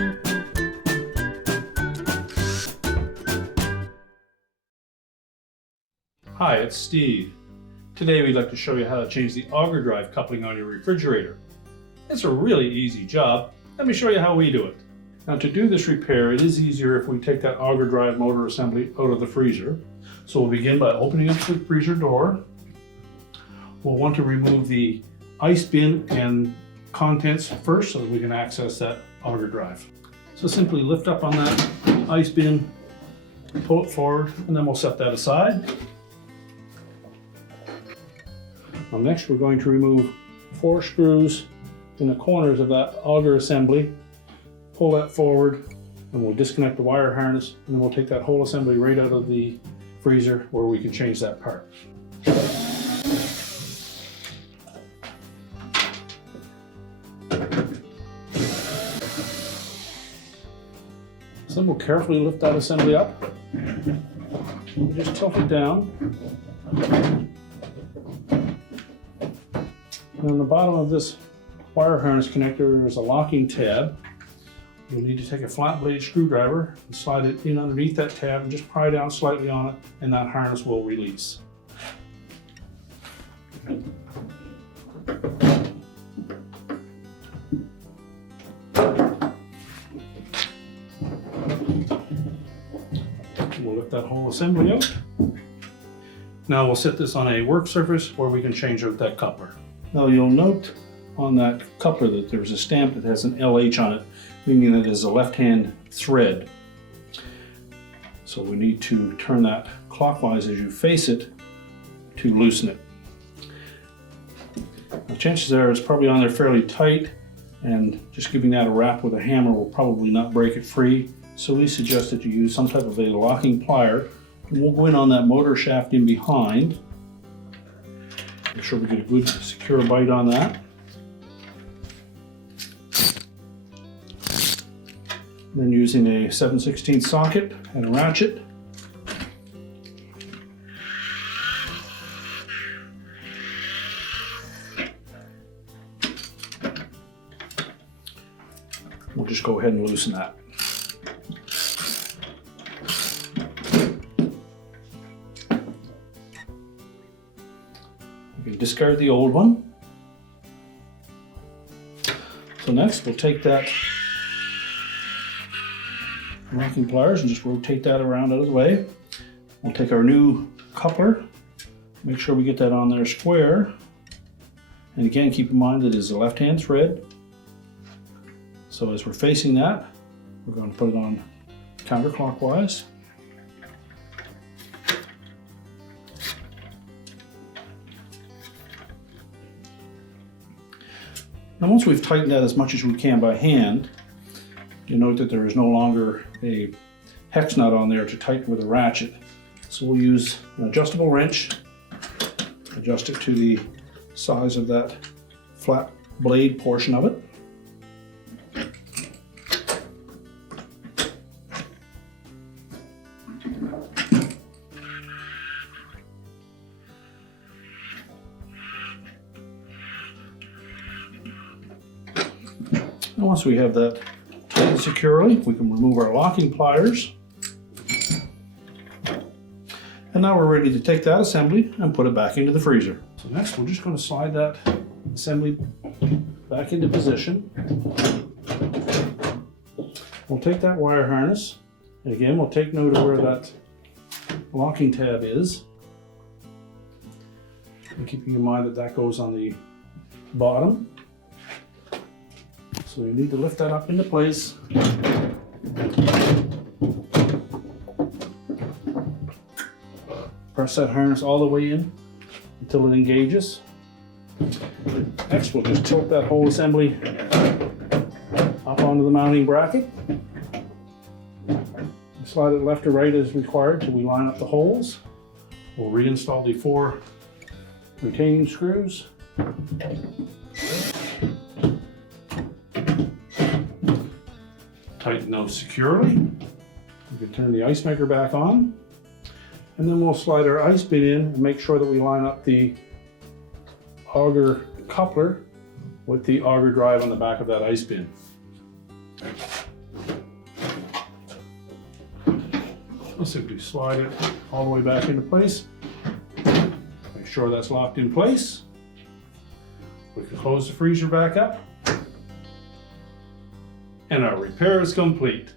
Hi, it's Steve. Today we'd like to show you how to change the auger drive coupling on your refrigerator. It's a really easy job. Let me show you how we do it. Now to do this repair, it is easier if we take that auger drive motor assembly out of the freezer. So we'll begin by opening up the freezer door. We'll want to remove the ice bin and contents first so that we can access that auger drive. So simply lift up on that ice bin, pull it forward, and then we'll set that aside. Now next we're going to remove 4 screws in the corners of that auger assembly. Pull that forward and we'll disconnect the wire harness, and then we'll take that whole assembly right out of the freezer where we can change that part. So we'll carefully lift that assembly up. We'll just tilt it down. And on the bottom of this wire harness connector, there's a locking tab. You'll need to take a flat blade screwdriver and slide it in underneath that tab and just pry down slightly on it, and that harness will release. We'll lift that whole assembly out. Now we'll set this on a work surface where we can change out that coupler. Now you'll note on that coupler that there's a stamp that has an LH on it, meaning that it is a left-hand thread. So we need to turn that clockwise as you face it to loosen it. Now, chances are it's probably on there fairly tight, and just giving that a rap with a hammer will probably not break it free. So we suggest that you use some type of a locking plier, and we'll go in on that motor shaft in behind. Make sure we get a good secure bite on that. Then using a 7/16 socket and a ratchet, we'll just go ahead and loosen that. You can discard the old one. So next we'll take that locking pliers and just rotate that around out of the way. We'll take our new coupler, make sure we get that on there square. And again, keep in mind that it is a left-hand thread. So as we're facing that, we're going to put it on counterclockwise. Now once we've tightened that as much as we can by hand, you'll note that there is no longer a hex nut on there to tighten with a ratchet. So we'll use an adjustable wrench, adjust it to the size of that flat blade portion of it. And once we have that tightened securely, we can remove our locking pliers. And now we're ready to take that assembly and put it back into the freezer. So next we're just going to slide that assembly back into position. We'll take that wire harness, and again we'll take note of where that locking tab is. And keeping in mind that that goes on the bottom. So you need to lift that up into place. Press that harness all the way in until it engages. Next, we'll just tilt that whole assembly up onto the mounting bracket. Slide it left or right as required till we line up the holes. We'll reinstall the 4 retaining screws. Tighten those securely. We can turn the ice maker back on. And then we'll slide our ice bin in and make sure that we line up the auger coupler with the auger drive on the back of that ice bin. I'll simply slide it all the way back into place. Make sure that's locked in place. We can close the freezer back up. And our repair is complete.